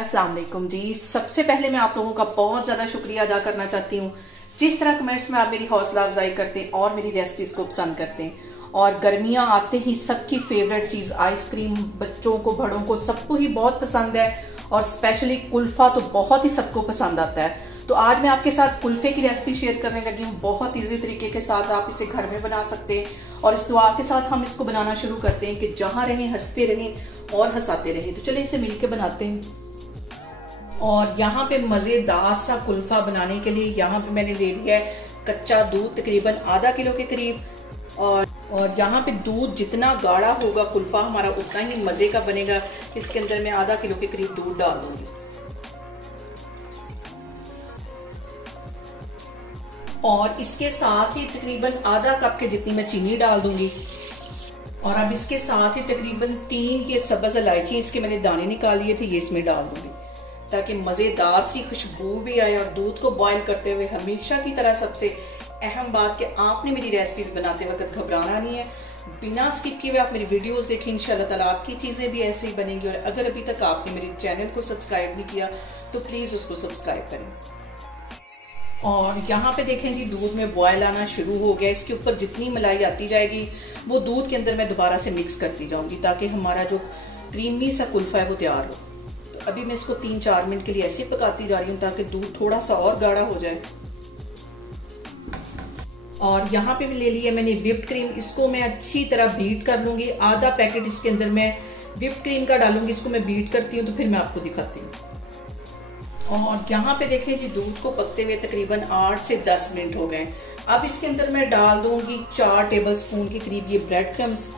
अस्सलाम वालेकुम जी। सबसे पहले मैं आप लोगों का बहुत ज़्यादा शुक्रिया अदा करना चाहती हूँ जिस तरह कमेंट्स में आप मेरी हौसला अफजाई करते हैं और मेरी रेसिपीज़ को पसंद करते हैं। और गर्मियाँ आते ही सबकी फेवरेट चीज़ आइसक्रीम, बच्चों को बड़ों को सबको ही बहुत पसंद है और स्पेशली कुल्फ़ा तो बहुत ही सबको पसंद आता है। तो आज मैं आपके साथ कुल्फ़े की रेसिपी शेयर करने लगी हूँ। बहुत ईजी तरीके के साथ आप इसे घर में बना सकते हैं और इस दुआ के साथ हम इसको बनाना शुरू करते हैं कि जहाँ रहें हंसते रहें और हंसाते रहें। तो चलिए इसे मिलके बनाते हैं। और यहाँ पे मज़ेदार सा कुल्फ़ा बनाने के लिए यहाँ पे मैंने ले लिया है कच्चा दूध तकरीबन आधा किलो के करीब। और यहाँ पे दूध जितना गाढ़ा होगा कुल्फ़ा हमारा उतना ही मज़े का बनेगा। इसके अंदर मैं आधा किलो के करीब दूध डाल दूँगी। और इसके साथ ही तकरीबन आधा कप के जितनी मैं चीनी डाल दूँगी। और अब इसके साथ ही तकरीबन 3 ये सब्ज़ इलायची, इसके मैंने दाने निकाल लिए थे, ये इसमें डाल दूँगी ताकि मज़ेदार सी खुशबू भी आए। और दूध को बॉईल करते हुए हमेशा की तरह सबसे अहम बात कि आपने मेरी रेसिपीज़ बनाते वक्त घबराना नहीं है, बिना स्किप किए हुए आप मेरी वीडियोस देखें। इंशाल्लाह ताला आपकी चीज़ें भी ऐसे ही बनेंगी। और अगर अभी तक आपने मेरे चैनल को सब्सक्राइब नहीं किया तो प्लीज़ उसको सब्सक्राइब करें। और यहाँ पे देखें जी, दूध में बॉयल आना शुरू हो गया। इसके ऊपर जितनी मलाई आती जाएगी वो दूध के अंदर मैं दोबारा से मिक्स करती जाऊँगी ताकि हमारा जो क्रीमी सा कुल्फ़ा है वो तैयार हो। अभी मैं इसको 3-4 मिनट के लिए ऐसे पकाती जा रही हूँ ताकि दूध थोड़ा सा और गाढ़ा हो जाए। और यहाँ पे भी ले लिया मैंने व्हिप्ड क्रीम, इसको मैं अच्छी तरह बीट कर लूँगी। आधा पैकेट इसके अंदर मैं व्हिप्ड क्रीम का डालूंगी। इसको मैं बीट करती हूँ तो फिर मैं आपको दिखाती हूँ। और यहाँ पे देखें जी, दूध को पकते हुए तकरीबन 8 से 10 मिनट हो गए। अब इसके अंदर मैं डाल दूँगी 4 टेबल स्पून के करीब ये ब्रेड क्रम्स।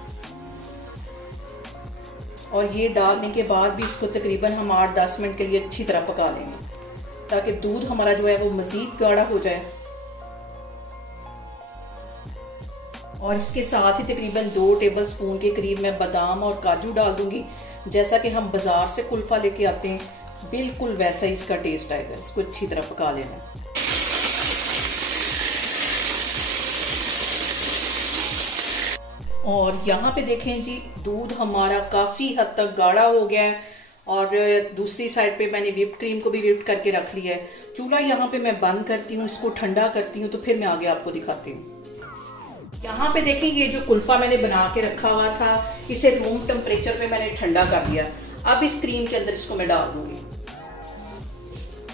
और ये डालने के बाद भी इसको तकरीबन हम 8-10 मिनट के लिए अच्छी तरह पका लेंगे ताकि दूध हमारा जो है वो मज़ीद गाढ़ा हो जाए। और इसके साथ ही तकरीबन 2 टेबल स्पून के करीब मैं बादाम और काजू डाल दूंगी। जैसा कि हम बाज़ार से कुल्फ़ा लेके आते हैं बिल्कुल वैसा ही इसका टेस्ट आएगा। इसको अच्छी तरह पका लेना। और यहाँ पे देखें जी, दूध हमारा काफ़ी हद तक गाढ़ा हो गया है। और दूसरी साइड पे मैंने व्हिप्ड क्रीम को भी व्हिप्ड करके रख लिया है। चूल्हा यहाँ पे मैं बंद करती हूँ, इसको ठंडा करती हूँ तो फिर मैं आगे आपको दिखाती हूँ। यहाँ पे देखें, ये जो कुल्फ़ा मैंने बना के रखा हुआ था इसे रूम टेम्परेचर पे मैंने ठंडा कर दिया। अब इस क्रीम के अंदर इसको मैं डाल दूँगी।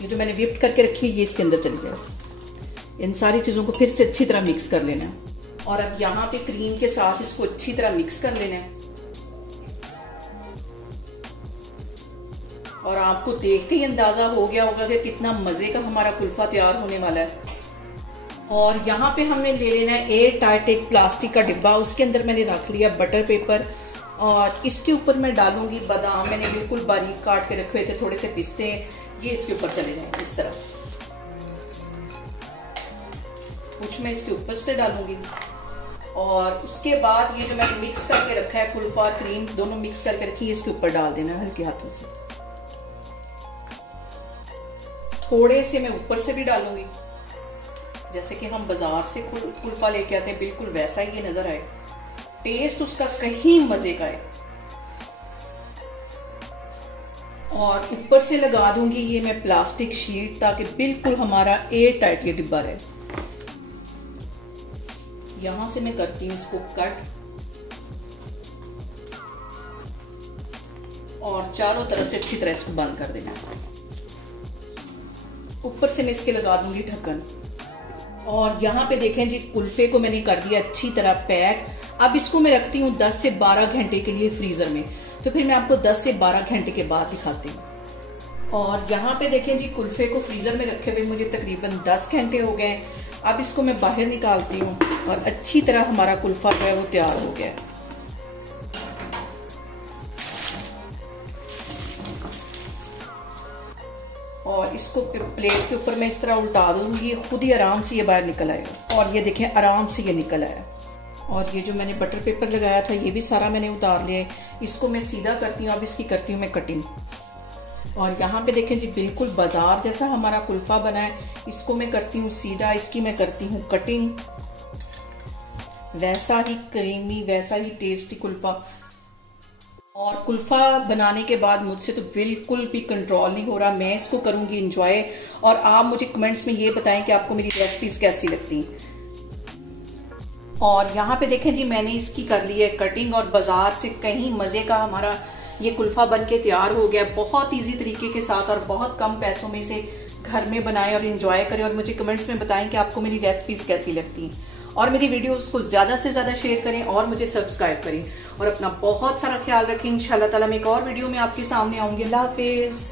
ये जो मैंने व्हिप्ड करके रखी है ये इसके अंदर चली जाए। इन सारी चीज़ों को फिर से अच्छी तरह मिक्स कर लेना है। और अब यहाँ पे क्रीम के साथ इसको अच्छी तरह मिक्स कर लेना है। और आपको देख के ही अंदाजा हो गया होगा कि कितना मज़े का हमारा कुल्फ़ा तैयार होने वाला है। और यहाँ पे हमने ले लेना है एयर टाइट एक प्लास्टिक का डिब्बा, उसके अंदर मैंने रख लिया बटर पेपर। और इसके ऊपर मैं डालूंगी बादाम, मैंने बिल्कुल बारीक काट के रखे हुए थे, थोड़े से पिस्ते, ये इसके ऊपर चले जाएंगे इस तरह। कुछ मैं इसके ऊपर से डालूंगी। और उसके बाद ये जो मैंने मिक्स करके रखा है कुल्फ़ा और क्रीम दोनों मिक्स करके रखी है, इसके ऊपर डाल देना हल्के हाथों से। थोड़े से मैं ऊपर से भी डालूंगी, जैसे कि हम बाजार से कुल्फ़ा लेके आते हैं बिल्कुल वैसा ही ये नजर आए। टेस्ट उसका कहीं मजे का है। और ऊपर से लगा दूंगी ये मैं प्लास्टिक शीट ताकि बिल्कुल हमारा एयर टाइट ये डिब्बा रहे। यहां से मैं करती हूँ इसको कट और चारों तरफ से अच्छी तरह इसको बंद कर देना। ऊपर से मैं इसके लगा दूंगी ढक्कन। और यहाँ पे देखें जी, कुल्फ़े को मैंने कर दिया अच्छी तरह पैक। अब इसको मैं रखती हूँ 10 से 12 घंटे के लिए फ्रीज़र में। तो फिर मैं आपको 10 से 12 घंटे के बाद दिखाती हूँ। और यहाँ पे देखें जी, कुल्फ़े को फ्रीज़र में रखे हुए मुझे तकरीबन 10 घंटे हो गए। अब इसको मैं बाहर निकालती हूँ और अच्छी तरह हमारा कुल्फ़ा जो है वो तैयार हो गया है। और इसको प्लेट के ऊपर मैं इस तरह उल्टा दूंगी, खुद ही आराम से ये बाहर निकल आएगा। और ये देखें आराम से ये निकल आया। और ये जो मैंने बटर पेपर लगाया था ये भी सारा मैंने उतार लिया है। इसको मैं सीधा करती हूँ। अब इसकी करती हूँ मैं कटिंग। और यहाँ पे देखें जी, बिल्कुल बाजार जैसा हमारा कुल्फ़ा बना है। इसको मैं करती हूँ सीधा, इसकी मैं करती हूँ कटिंग। वैसा ही क्रीमी, वैसा ही टेस्टी कुल्फ़ा। और कुल्फ़ा बनाने के बाद मुझसे तो बिल्कुल भी कंट्रोल नहीं हो रहा। मैं इसको करूँगी इंजॉय, और आप मुझे कमेंट्स में ये बताएं कि आपको मेरी रेसिपीज़ कैसी लगती। और यहाँ पे देखें जी, मैंने इसकी कर ली है कटिंग, और बाज़ार से कहीं मज़े का हमारा ये कुल्फ़ा बन के तैयार हो गया। बहुत ईजी तरीके के साथ और बहुत कम पैसों में इसे घर में बनाएं और इंजॉय करें, और मुझे कमेंट्स में बताएं कि आपको मेरी रेसिपीज़ कैसी लगती। और मेरी वीडियोस को ज़्यादा से ज़्यादा शेयर करें और मुझे सब्सक्राइब करें, और अपना बहुत सारा ख्याल रखें। इंशाल्लाह ताला मैं एक और वीडियो में आपके सामने आऊँगी। अल्लाह हाफिज़।